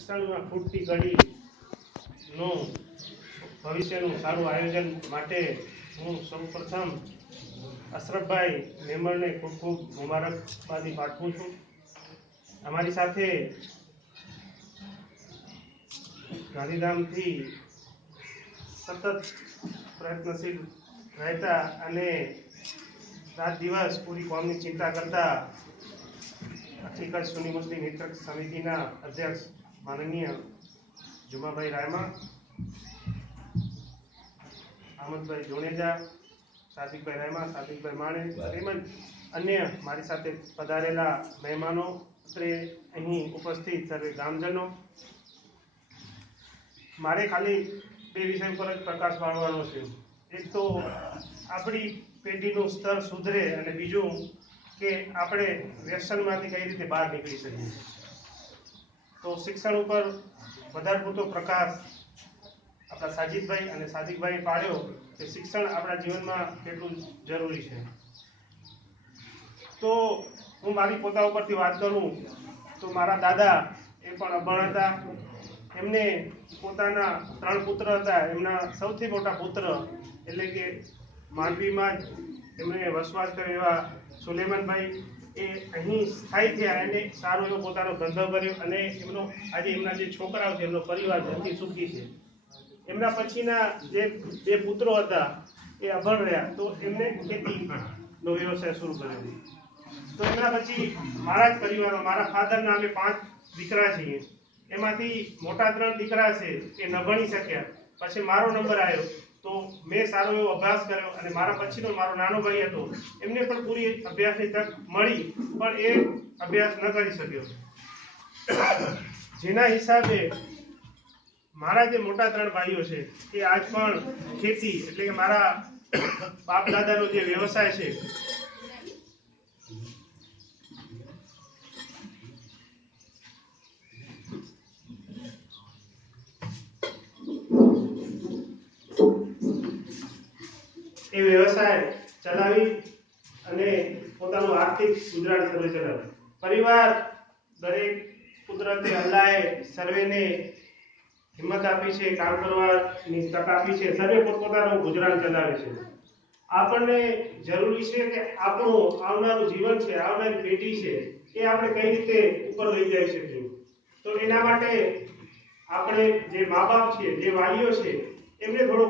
શિક્ષણમાં ખૂટતી કડીનું ભવિષ્યનું સારું આયોજન માટે હું સૌપ્રથમ અશરફભાઈ મેમણને ખૂબ ખૂબ મુબારકબાદી પાઠવું છું. અમારી સાથે ગાંધીધામથી સતત પ્રયત્નશીલ રહેતા અને રાત દિવસ પૂરી કોમની ચિંતા કરતા અખિલ કચ્છ સુન્ની મુસ્લિમ મિત્ર સમિતિના અધ્યક્ષ માનનીય જુમાભાઈ રાયમા, અહમદભાઈ જોણેજા, સાદિકભાઈ રાયમા, સાદિકભાઈ માણે તેમજ અન્ય મારી સાથે પધારેલા મહેમાનો, અત્રે અહીં ઉપસ્થિત સર્વે ગામજનો, મારે ખાલી બે વિષય પર જ પ્રકાશ પાડવાનો છે. એક તો આપણી પેઢીનું સ્તર સુધરે અને બીજું કે આપણે વ્યસનમાંથી કઈ રીતે બહાર નીકળી શકીએ. તો શિક્ષણ ઉપર વધારે પૂરતો પ્રકાશ આપણા સાજીદભાઈ અને સાદિકભાઈ પાડ્યો કે શિક્ષણ આપણા જીવનમાં કેટલું જરૂરી છે. તો હું મારી પોતા ઉપરથી વાત કરું તો મારા દાદા એ પણ અભણ હતા. એમને પોતાના 3 પુત્ર હતા. એમના સૌથી મોટા પુત્ર એટલે કે માંડવીમાં જ એમણે વસવાટ કર્યો એવા સુલેમાનભાઈ એ અહીં સ્થાયી થયા. એને સારો એવો પોતાનો ધંધો કર્યો અને એમનો આજે એમના જે છોકરાઓ છે એમનો પરિવાર અતિ સુખી છે. એમના પછીના જે 2 પુત્રો હતા એ અભણ રહ્યા તો એમને ખેતીનો વ્યવસાય શરૂ કર્યો. તો એમના પછી મારા જ પરિવારમાં મારા ફાધરના અમે 5 દીકરા છીએ. એમાંથી મોટા 3 દીકરા છે એ ન ભણી શક્યા. પછી મારો નંબર આવ્યો તો મેં સારો એવો અભ્યાસ કર્યો અને મારા પછીનો મારો નાનો ભાઈ હતો એમને પણ પૂરી અભ્યાસની તક મળી પણ એ અભ્યાસ ન કરી શક્યો. જેના હિસાબે મારા જે મોટા 3 ભાઈઓ છે એ આજ પણ ખેતી એટલે કે મારા બાપ દાદાનો જે વ્યવસાય છે એ વ્યવસાય ચલાવી અને પોતાનું આર્થિક ગુજરાન સર્વે ચલાવે. પરિવાર દરેક કુદરતે અલ્લાહે સર્વેને હિંમત આપી છે, કામ કરવાની તક આપી છે. સર્વે પોતપોતાનું ગુજરાન ચલાવે છે. આપણને જરૂરી છે કે આપણું આવનારું જીવન છે, આવનારી પેઢી છે એ આપણે કઈ રીતે ઉપર લઈ જઈ શકીએ. તો એના માટે આપણે જે મા બાપ છે, જે વાલીઓ છે એમને થોડો